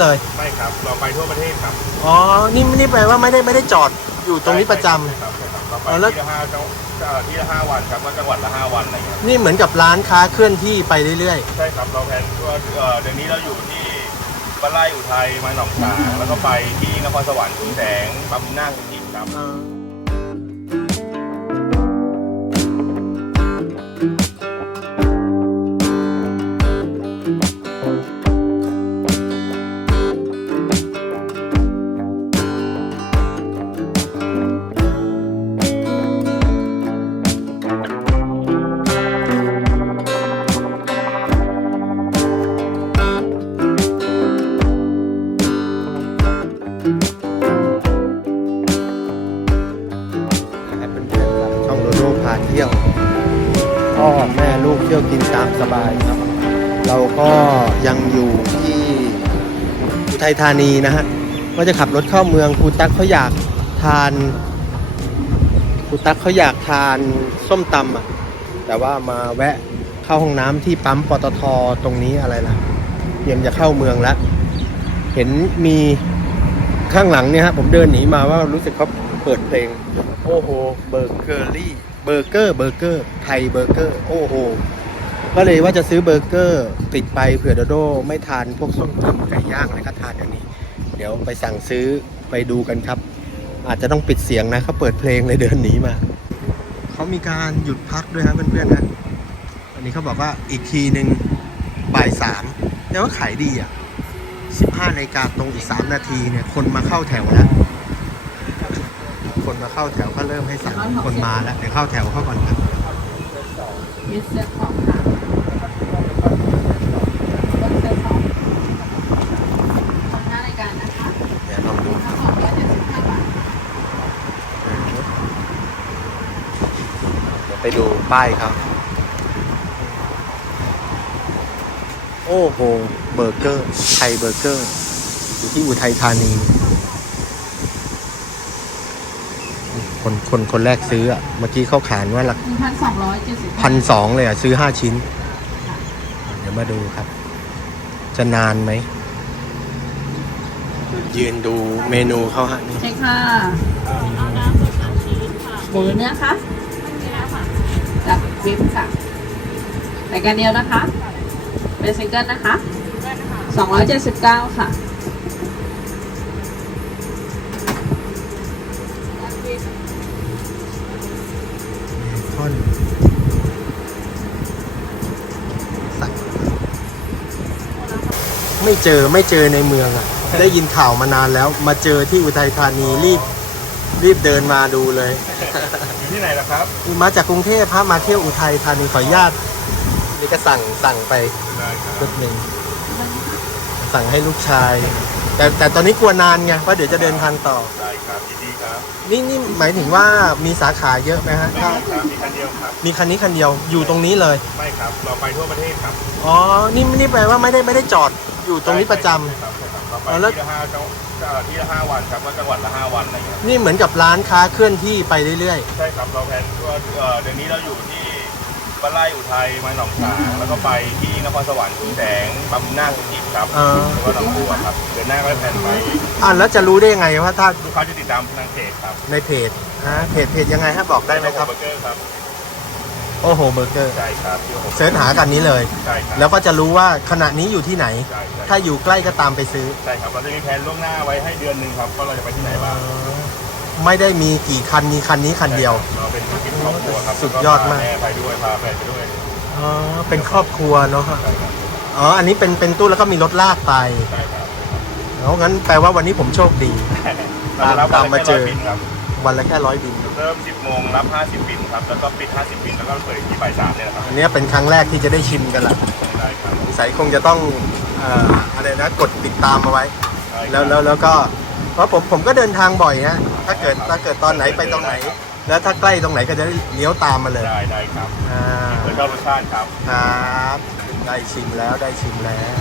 เลย ไม่ครับ เราไปทั่วประเทศครับอ๋อ นี่นี่แปลว่าไม่ได้ไม่ได้จอดอยู่ตรงนี้ประจำ ใช่ครับใช่ครับเราไปอ๋อแล้ว ที่ละห้าจังเอ่อที่ละห้าวันครับว่าจังหวัดละห้าวันอะไรเงี้ยนี่เหมือนกับร้านค้าเคลื่อนที่ไปเรื่อยใช่ครับเราแพลนว่าเอ่อเดือนนี้เราอยู่ที่บ้านไร่อุทัยมาหนองฉางแล้วก็ไปที่นครสวรรค์ชุมแสงปั๊มนั่งอีกครับ ๆ เที่ยวพ่อแม่ลูกเที่ยวกินตามสบายครับ เราก็ยังอยู่ที่อุทัยธานีนะฮะว่าจะขับรถเข้าเมืองครูตั๊กเขาอยากทานครูตั๊กเขาอยากทานส้มตำอะแต่ว่ามาแวะเข้าห้องน้ำที่ปั๊มปตทตรงนี้อะไรล่ะเตรียมจะเข้าเมืองแล้วเห็นมีข้างหลังเนี่ยฮะผมเดินหนีมาว่ารู้สึกเขาเปิดเพลง โอ้โห เบอร์เกอรี่ เบอร์เกอร์เบอร์เกอร์ไทยเบอร์เกอร์โอ้โหก็เลยว่าจะซื้อเบอร์เกอร์ติดไปเผื่อโดโดไม่ทานพวกส้มตำไก่ย่างอะไรก็ทานอย่างนี้ เดี๋ยวไปสั่งซื้อไปดูกันครับ อาจจะต้องปิดเสียงนะเขาเปิดเพลงเลยเดินหนีมาเขามีการหยุดพักด้วยครับเพื่อนๆนะอันนี้เขาบอกว่าอีกทีหนึ่งบ่ายสามแต่ว่าขายดีอะสิบห้านาฬิกาตรงอีกสามนาทีเนี่ย คนมาเข้าแถวแล้ว คนมาเข้าแถวก็เริ่มให้สั่งคนมาแล้วเดี๋ยวเข้าแถวเข้าก่อนครับยึดเสื้อของค่ะลดเสื้อของทำหน้ารายการนะคะเดี๋ยวลองดูทั้งสองร้อยเจ็ดสิบห้าบาทเดี๋ยวไปดูป้ายครับ โอ้โห เบอร์เกอร์ ไทยเบอร์เกอร์ อยู่ที่อุทัยธานี คนคนคนแรกซื้ออะเมื่อกี้เขาขานว่าหลักหนึ่งพันสองร้อยเจ็ดสิบพันสองเลยอะซื้อห้าชิ้น เดี๋ยวมาดูครับ จะนานไหม ยืนดูเมนูเขาฮะนี่ใช่ค่ะหมูเนื้อคะจับวิปค่ะแต่กันเดียวนะคะ เป็นซิงเกิลนะคะสองร้อยเจ็ดสิบเก้าค่ะ ไม่เจอไม่เจอในเมืองอะได้ยินข่าวมานานแล้ว มาเจอที่อุทัยธานีรีบรีบเดินมาดูเลยอยู่ที่ไหนล่ะครับมาจากกรุงเทพพามาเที่ยวอุทัยธานีขออนุญาตนี่ก็สั่งสั่งไปได้ครับชุดหนึ่งสั่งให้ลูกชาย แต่แต่ตอนนี้กลัวนานไงเพราะเดี๋ยวจะเดินทางต่อได้ครับยินดีครับนี่นี่หมายถึงว่ามีสาขาเยอะไหมฮะไม่ถ้ามีครับมีคันเดียวครับมีคันนี้คันเดียวอยู่ตรงนี้เลยไม่ครับเราไปทั่วประเทศครับอ๋อนี่นี่แปลว่าไม่ได้ไม่ได้จอด อยู่ตรงนี้ประจำใช่ครับใช่ครับเราไปอ๋อแล้ว ที่ละห้าจังเอ่อที่ละห้าวันครับว่าจังหวัดละห้าวันอะไรเงี้ยนี่เหมือนกับร้านค้าเคลื่อนที่ไปเรื่อยใช่ครับเราแพลนว่าเอ่อเดือนนี้เราอยู่ที่บ้านไร่อุทัยมาหนองฉางแล้วก็ไปที่นครสวรรค์ชุมแสงปั๊มนั่งอีกครับๆอ่าหรือว่าหนองบัวครับเดือนหน้าก็แพลนไปอ่าแล้วจะรู้ได้ยังไงว่าถ้าลูกค้าจะติดตามทางเพจครับในเพจนะเพจเพจยังไงฮะบอกได้ไหมครับ เบอร์เกอร์ครับ โอ้โหเบอร์เกอร์ใช่ครับที่ผมเสิร์ชหากันนี้เลย ใช่ครับแล้วก็จะรู้ว่าขณะนี้อยู่ที่ไหน ใช่ใช่ถ้าอยู่ใกล้ก็ตามไปซื้อ ใช่ครับเราจะมีแผนล่วงหน้าไว้ให้เดือนหนึ่งครับว่าเราจะไปที่ไหนบ้างไม่ได้มีกี่คันมีคันนี้คันเดียว เราเป็นธุรกิจครอบครัวครับสุดยอดมากพแม่ไปด้วยพาแฟนไปด้วยอ๋อเป็นครอบครัวเนาะใช่ครับอ๋ออันนี้เป็นเป็นตู้แล้วก็มีรถลากไปใช่ครับ เอางั้นแปลว่าวันนี้ผมโชคดี เราจะรับตามมาเจอ วันละแค่ร้ยบินครับ วันละแค่ร้อยบิน เริ่ม 10 โมงรับ 50 บินครับ แล้วก็ปิด 50 บิน แล้วก็เปิดอีกที่บ่ายสามเนี่ยนะครับอันเนี้ยเป็นครั้งแรกที่จะได้ชิมกันละได้ครับสงสัยคงจะต้องเอ่ออะไรนะกดติดตามมาไว้ ได้ครับ แล้วแล้วแล้วก็เพราะผมผมก็เดินทางบ่อยฮะถ้าเกิดถ้าเกิดตอนไหนไปตรงไหน แล้วถ้าใกล้ตรงไหนก็จะได้เลี้ยวตามมาเลยได้ได้ครับอ่าเปิดเข้ารสชาติครับครับได้ชิมแล้วได้ชิมแล้ว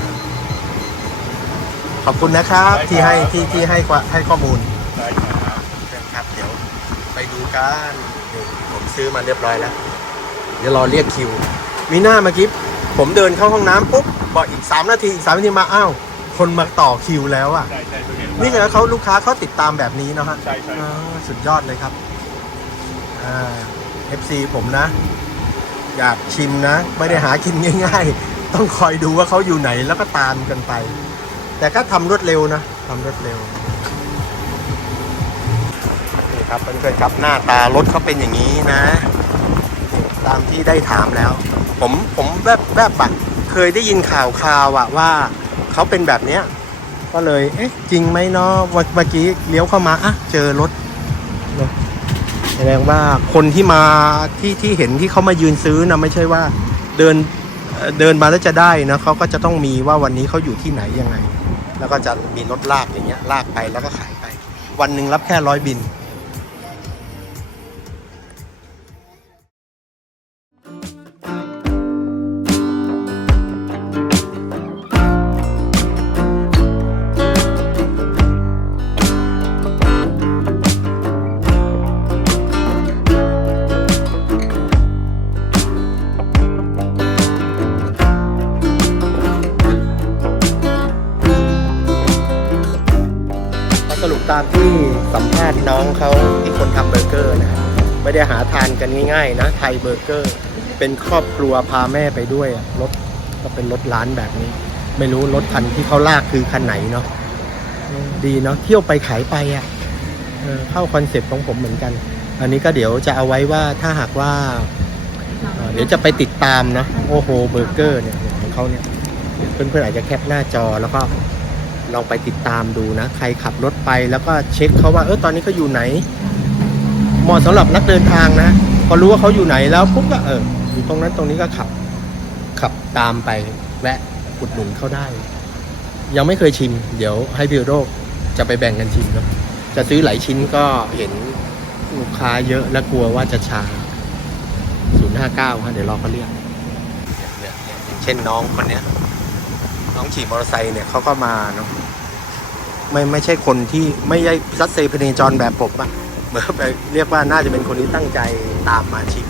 ขอบคุณนะครับที่ให้ที่ที่ให้ความให้ข้อมูล ได้ครับ เชิญครับ เดี๋ยวไปดูกันนี่ผมซื้อมาเรียบร้อยแล้ว เดี๋ยวรอเรียกคิว มีหน้าเมื่อกี้ผมเดินเข้าห้องน้ำปุ๊บบอกอีก 3 นาทีอีก 3 นาทีมาอ้าว คนมาต่อคิวแล้วอะ ใช่ใช่ทุเรียนนี่แสดงว่าเขาลูกค้าเขาติดตามแบบนี้เนาะฮะใช่ใช่อ่าสุดยอดเลยครับอ่า FC ผมนะ อยากชิมนะ ไม่ได้หากินง่าย ๆ ต้องคอยดูว่าเขาอยู่ไหนแล้วก็ตามกันไป แต่ก็ทำรวดเร็วนะทำรวดเร็วนี่ ครับเพื่อนๆครับหน้าตารถเขาเป็นอย่างนี้นะ ตามที่ได้ถามแล้ว ผมผมแบบแบบบัเคยได้ยินข่าวข่าวอะว่าเขาเป็นแบบเนี้ยก็เลย เอ๊ะ จริงไหมเนาะวันเมื่อกี้เลี้ยวเข้ามาอะเจอรถแสดงว่าคนที่มาที่ที่เห็นที่เขามายืนซื้อนะไม่ใช่ว่าเดินเดินมาแล้วจะได้นะเขาก็จะต้องมีว่าวันนี้เขาอยู่ที่ไหนยังไง แล้วก็จะมีรถลากอย่างเงี้ยลากไปแล้วก็ขายไป วันหนึ่งรับแค่ร้อยบิน ตามที่สัมภาษณ์น้องเขาที่คนทำเบอร์เกอร์นะไม่ได้หาทานกันง่ายๆนะ ไทยเบอร์เกอร์ เป็นครอบครัวพาแม่ไปด้วยรถก็เป็นรถร้านแบบนี้ ไม่รู้รถคันที่เขาลากคือคันไหนเนาะดีเนาะเที่ยวไปขายไปอะ่ะเเข้าคอนเซปต์ของผมเหมือนกัน อันนี้ก็เดี๋ยวจะเอาไว้ว่าถ้าหากว่าเเดี๋ยวจะไปติดตามนะโอ้โหเบอร์เกอร์เนี่ยของเขาเนี่ยเพื่อนๆอาจจะแคปหน้าจอแล้วก็ ลองไปติดตามดูนะ ใครขับรถไปแล้วก็เช็คเขาว่าเออตอนนี้เขาอยู่ไหนเหมาะสำหรับนักเดินทางนะ พอรู้ว่าเขาอยู่ไหนแล้วปุ๊บก็เอออยู่ตรงนั้นตรงนี้ก็ขับ ขับตามไปแวะอุดหนุนเขาได้ ยังไม่เคยชิม เดี๋ยวให้พี่โรคจะไปแบ่งกันชิมเนาะจะซื้อหลายชิ้นก็เห็นลูกค้าเยอะและกลัวว่าจะช้า059ฮะเดี๋ยวรอเขาเรียกเนี่ยเนี่ยอย่างเช่นน้องคนเนี้ย น้องขี่มอเตอร์ไซค์เนี่ยเขาก็มาเนาะ ไม่ไม่ใช่คนที่ไม่ใช่ซัดเซพเนจรแบบผมอะเหมือนเรียกว่าน่าจะเป็นคนที่ตั้งใจตามมาชิม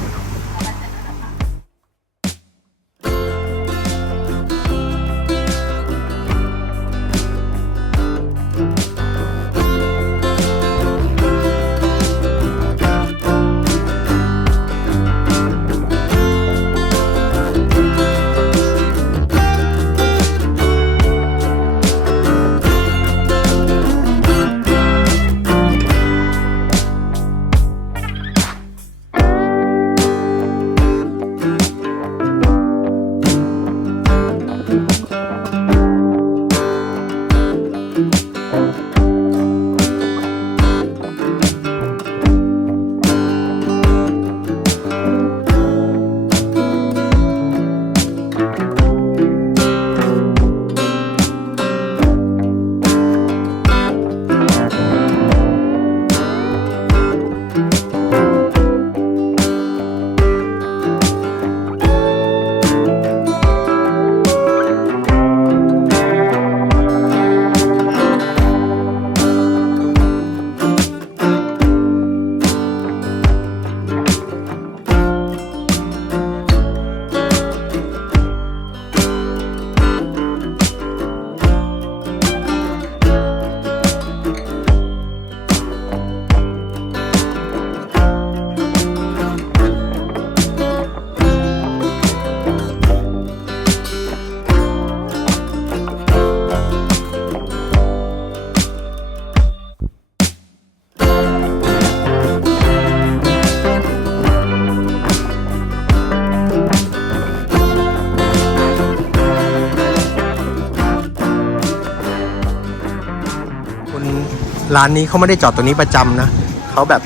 ร้านนี้เขาไม่ได้จอดตรงนี้ประจำนะเขาแบบ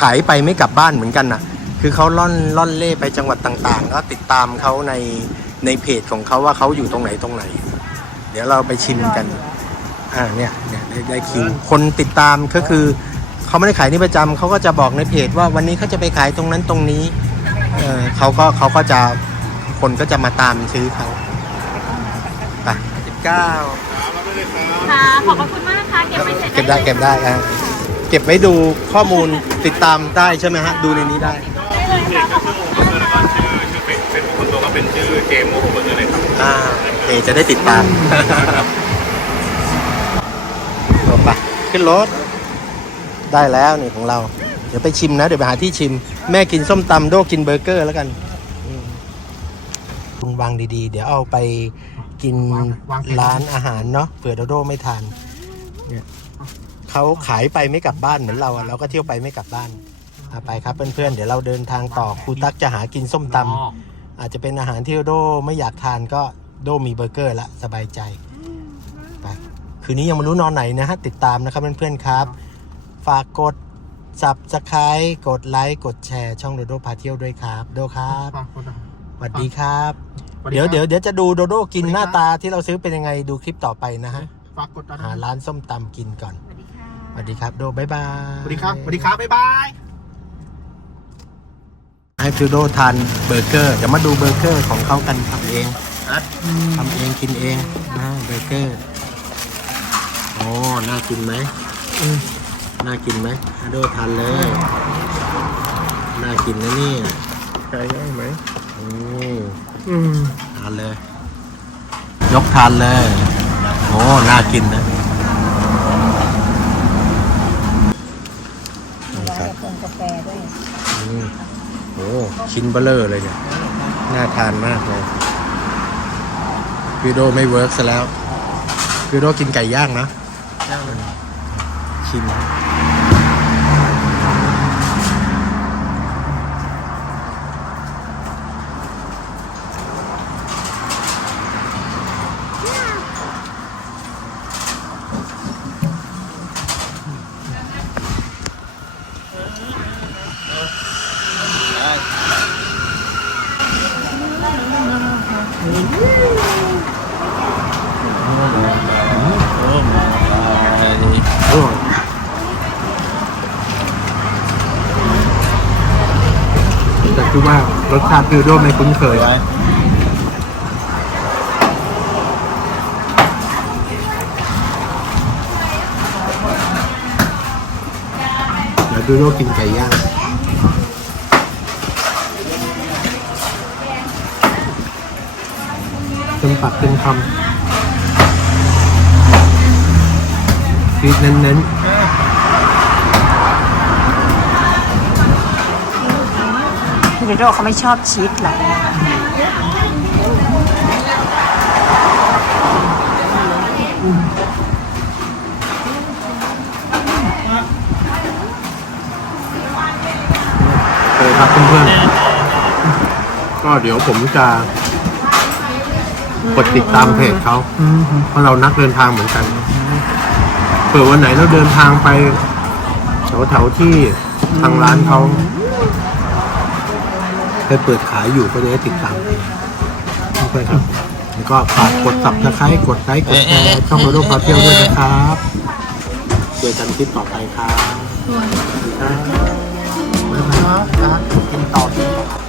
ขายไปไม่กลับบ้านเหมือนกันนะคือเขาล่อนล่อนเล่ไปจังหวัดต่างๆแล้วติดตามเขาในในเพจของเขาว่าเขาอยู่ตรงไหนตรงไหน เดี๋ยวเราไปชิมกันอ่าเนี่ยเนี่ยได้คิวคนติดตามก็คือเขาไม่ได้ขายนี่ประจำเขาก็จะบอกในเพจว่าวันนี้เขาจะไปขายตรงนั้นตรงนี้เออเขาก็เขาก็จะคนก็จะมาตามซื้อเขาไปสิบเก้าค่ะขอบคุณมาก เก็บไว้เสร็จเก็บได้เก็บได้อะเก็บไว้ดูข้อมูลติดตามได้ใช่ไหมฮะ ดูในนี้ได้ ได้เลยค่ะขอบพระคุณมากแล้วก็ชื่อชื่อเป็นเป็นคนตัวก็เป็นชื่อเจมส์โมโหเบอร์เกอร์เลยครับ อ่าโอเคจะได้ติดตามขึ้นรถ ได้แล้วนี่ของเรา เดี๋ยวไปชิมนะ เดี๋ยวไปหาที่ชิม แม่กินส้มตำโดกินเบอร์เกอร์แล้วกันอืมลุงวางดีๆ เดี๋ยวเอาไปกินร้านอาหารเนาะเผื่อโดโดไม่ทานเนี่ย เขาขายไปไม่กลับบ้านเหมือนเราอะเราก็เที่ยวไปไม่กลับบ้านเอาไปครับเพื่อนๆเดี๋ยวเราเดินทางต่อครูตั๊กจะหากินส้มตำอาจจะเป็นอาหารที่โดไม่อยากทานก็โดมีเบอร์เกอร์ละสบายใจไปคืนนี้ยังไม่รู้นอนไหนนะฮะติดตามนะครับเพื่อนๆครับ ฝากกด subscribe กดไลค์กดแชร์ช่องโดโดพาเที่ยวด้วยครับ โดครับ สวัสดีครับ เดี๋ยวเดี๋ยวเดี๋ยวจะดูโดโดกินหน้าตาที่เราซื้อเป็นยังไงดูคลิปต่อไปนะฮะฝากกดติดหาตามร้านส้มตำกินก่อนส วัสดีครับโดบ๊ายบายสวัสดีครับสวัสดีครับบ๊ายบายให้ฟิวโดทานเบอร์เกอร์เดี๋ยวมาดูเบอร์เกอร์ของเขากันทำเองทำเองกินเองนะเบอร์เกอร์โอ้น่ากินไหมอืมน่ากินไหมให้โดทานเลย น่ากินนะเนี่ยใช่ได้ไหมอืมอืมทานเลย ยกทานเลยโอ้น่ากินนะครับอืม โอ้ชิ้นเบลเลอร์เลยเนี่ย น่าทานมากเลยฟิวโดไม่เวิร์กซะแล้วฟิวโดกินไก่ย่างนะชิมอ รสชาติฟิวโดไม่คุ้นเคยเดี๋ยวฟิวโดกินไก่ย่างเต็มปากเต็มคำฟีดเน้นๆ พี่โดเขาไม่ชอบชีสหรอกโอเคครับเพื่อนๆก็เดี๋ยวผมจะกดติดตามเพจเขาเพราะเรานักเดินทางเหมือนกันเผื่อวันไหนเราเดินทางไปแถวๆที่ทางร้านเขา ไปเปิดขายอยู่ก็จะได้ติดตามเพื่อนๆครับ แล้วก็ฝากกดสับตะไคร้กดไลค์กดแชร์ช่องโรโดพาเที่ยวด้วยนะครับเจอกันคลิปต่อไปครับสวัสดีครับบ๊ายบายครับกินต่อกินต่อ